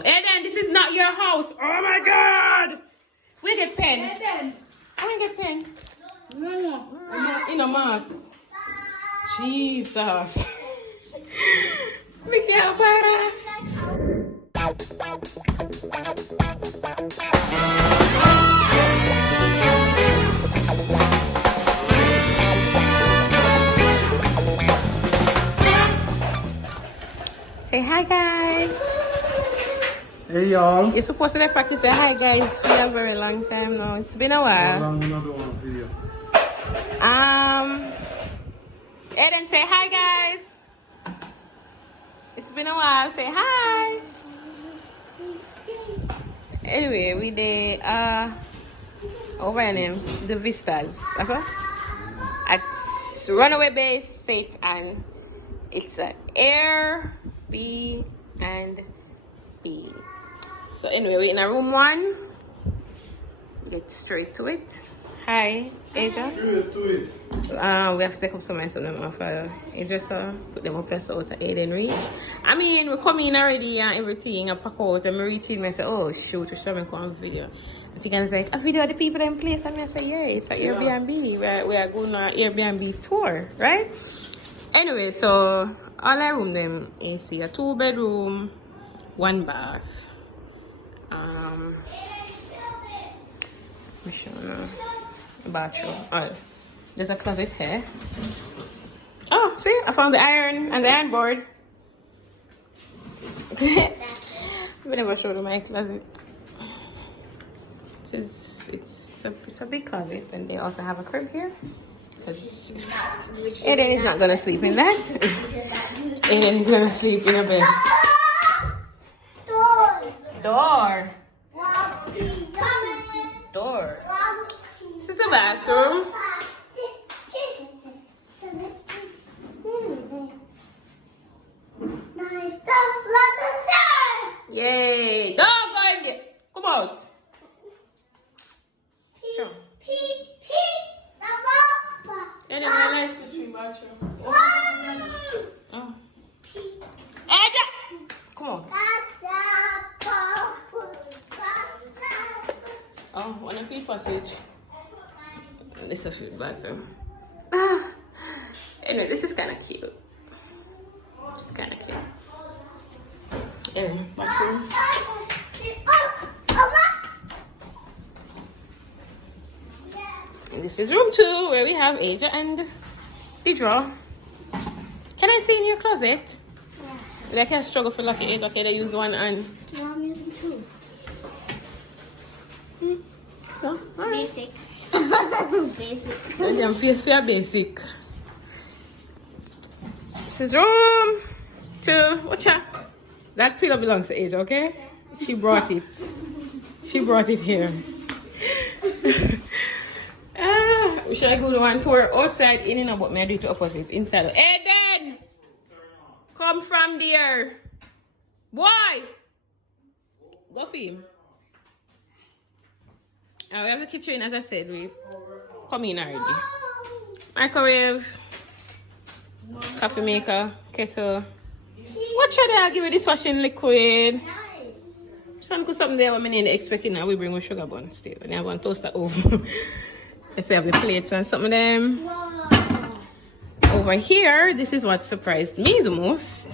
Eden, this is not your house. Oh my God. We get pen. Eden. We get pen. No. In a month. Jesus. We can't para. Say hi, guys. Hey y'all. You're supposed to practice say hi, guys, for a very long time now. It's been a while. How long we not doing a video? Eden, say hi, guys. It's been a while. Say hi. Anyway, we did over in the Vistas. That's what? At Runaway Bay, State, and it's an Air BnB. So anyway, we're in a room 1. Get straight to it. Hi, Aja. Straight to it. We have to take up some of them off. Aja, so put them up there so that Aiden reach. I mean, we come in already and everything and pack out and we reach in and I say, oh shoot, we should have a video. And Tigan's like, a video of the people in place, and I say, yeah, it's an Airbnb. We are going on an Airbnb tour, right? Anyway, so all our room them is a 2-bedroom, 1 bath. Bathroom. Oh, there's a closet here. Oh, see, I found the iron and the iron board. I never showed you my closet. It's a big closet, and they also have a crib here. Because Aiden is not gonna sleep in that. Aiden is gonna sleep in a bed. Door. This is the bathroom. Yay! Dog, go and get. Come out. Sure. Anyway, let's switch bathroom. Oh. Ada! Come on. Oh, one of your passage. This is a food bathroom. Anyway, this is kind of cute. It's kind of cute. Anyway, bathroom. And this is room 2 where we have Aja and the drawer. Can I see in your closet? Yeah. I can struggle for lucky 8. Okay, they use one and. No, I'm using 2. Oh, right. Basic. Basic. I'm face for basic. This is room 2. Watch out. That pillow belongs to Aja, okay? She brought it. She brought it here. We should go to one tour outside, in and out, but I do it opposite. Inside. Eden! Come from there. Boy! Go for him. We have the kitchen, as I said, we come in already. Microwave, coffee maker, kettle. What should I give you this washing liquid? Nice. Something there what I need expecting now we bring with sugar bun still. And I have one toaster oven. Let's have the plates and some of them. Wow. Over here, this is what surprised me the most.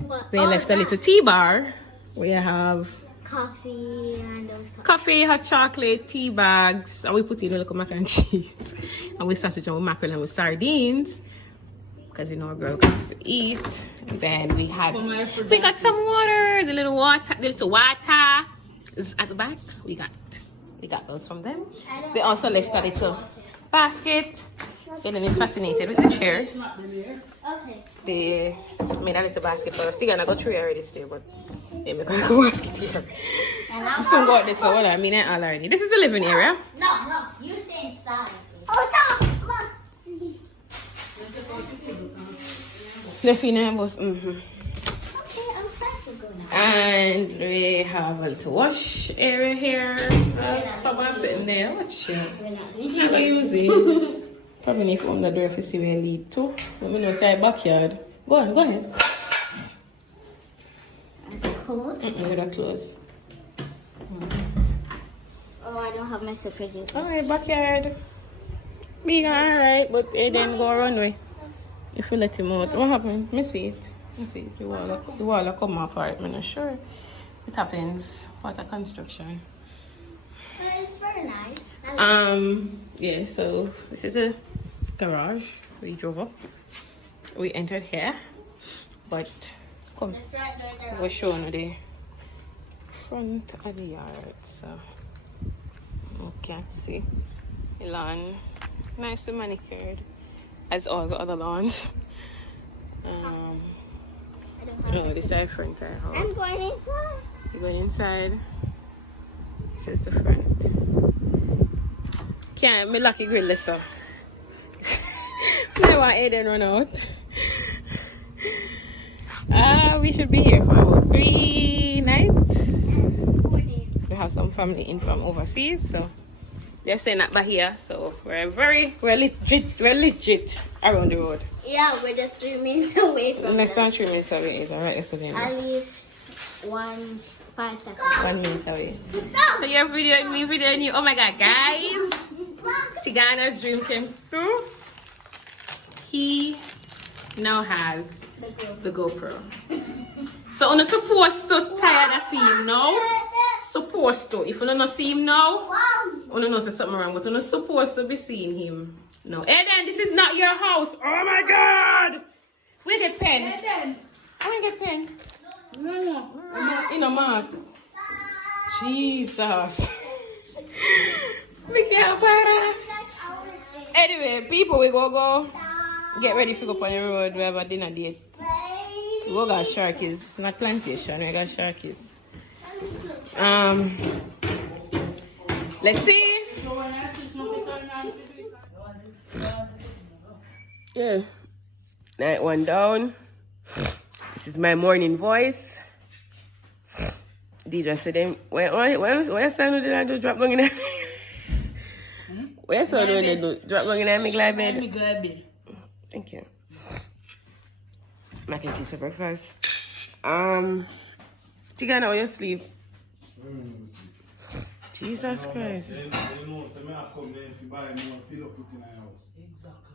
What? They left a little tea bar. We have coffee and those stuff. Coffee, hot chocolate, tea bags, and we put in a little mac and cheese. And we started with mackerel and with sardines. Because you know a girl wants to eat. And then we got some water, the little water is at the back. We got those from them. They also left a little basket. And then it's fascinated with the chairs. Okay. They made a little basket for us. Still gonna go through already still, but they make a basket here. I'm soon got this over. I mean it all already. This is the living area. No, you stay inside. Oh no, come on. The final was Okay, and we have a to wash area here. Papa sitting there. Watch it. I'm not gonna use it. Probably need to open the door if you see where I lead to. Let me know, say backyard. Go on, go ahead. clothes? Look at that clothes. Oh, I don't have my slippers either. Alright, backyard. Big alright, but it didn't go runway. If you let him out. What happened? Me see it. Me see it. The wall come apart. I'm not sure. It happens. Part of construction. It's very nice. Yeah, so this is a garage. We drove up. We entered here. But come. The front doors are We're showing you the front of the yard. So you can see the lawn. Nicely manicured. As all the other lawns. I don't have No, my this is our front of our house. I'm going inside. You go inside. This is the front. Can't be lucky grill this up. I want Aiden run out. We should be here for about 3 nights. 4 days. We have some family in from overseas, so they're staying at Bahia, so we're legit around the road. Yeah, we're just 3 minutes away from Next them. time 3 minutes away is alright. At least 5 seconds. 1 minute away. So you're videoing me, videoing you. Oh my god, guys! Tigana's dream came through. He now has the GoPro. So I'm not supposed to tired of seeing him now. Supposed to. If you don't see him now, you don't know something wrong, but you're not supposed to be seeing him. No. Eden, this is not your house. Oh my god! We get pen. Eden. We get pen. No. In a mark. Jesus. We can't para. Anyway, people, we go get ready to go on the road. We have a dinner date. We go got Sharkies. Not plantation, we got Sharkies. Let's see. Yeah. Night 1 down. This is my morning voice. DJ said them. Where son did I do drop down in there? Where son do they do drop down in there? Me glad bed. Thank you. Mac and cheese for breakfast. Tigana, how you sleep? Jesus Christ. You know, so me have come there if you buy more pillow put in the house. Exactly.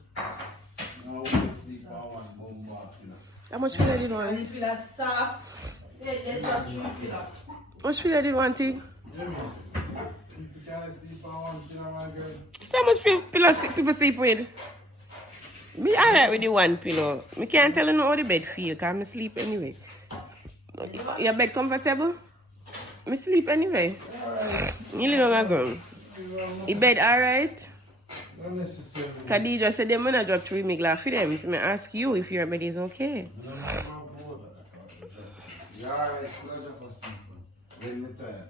Now we sleep for 1 bomb bath, you know. How much pillow did you want? How much pillow did you want, Tig? You can't sleep for 1 pillow, my girl. So how much pillow people sleep with? Me alright with the 1 pillow. Me can't tell you how the bed feel, because I sleep anyway. Your bed comfortable? Me sleep anyway. You live on my ground. Your bed alright? Not necessarily. Khadija said them when I drop 3 me glass for them. So I ask you if your bed is okay. You're alright, could I just sleep when you're tired?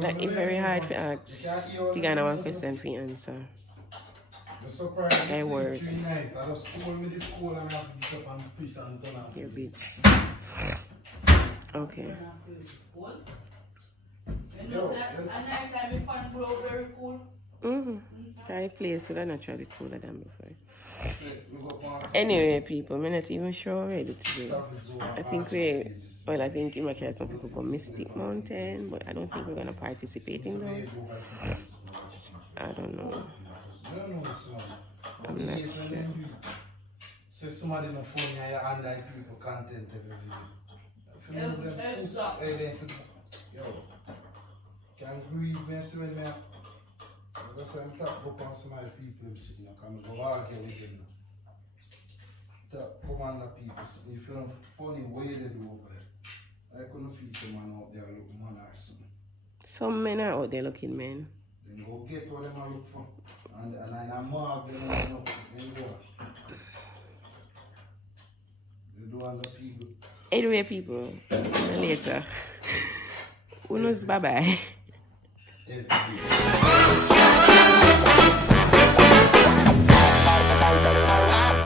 That is very hard to ask. Tigana one question for you answer. I work. Your bitch. Okay. Try place so they're naturally cooler than before. Anyway, people, I'm not even sure already today. I think I think in my case some people go Mystic Mountain, but I don't think we're gonna participate in those. I don't know. I'm not sure. Say somebody no phone you under people content yo, can grieve me see when me that's why I'm talking about some of the people I'm sitting there, come go argue with them. Talk commander people sitting, you feel funny way they do over there. I couldn't feel some man out there looking man or something. Some men are out there looking men. Then go get what them are look for. And I mark them and go. They do other people. Anyway, people, later. Who knows? Bye bye.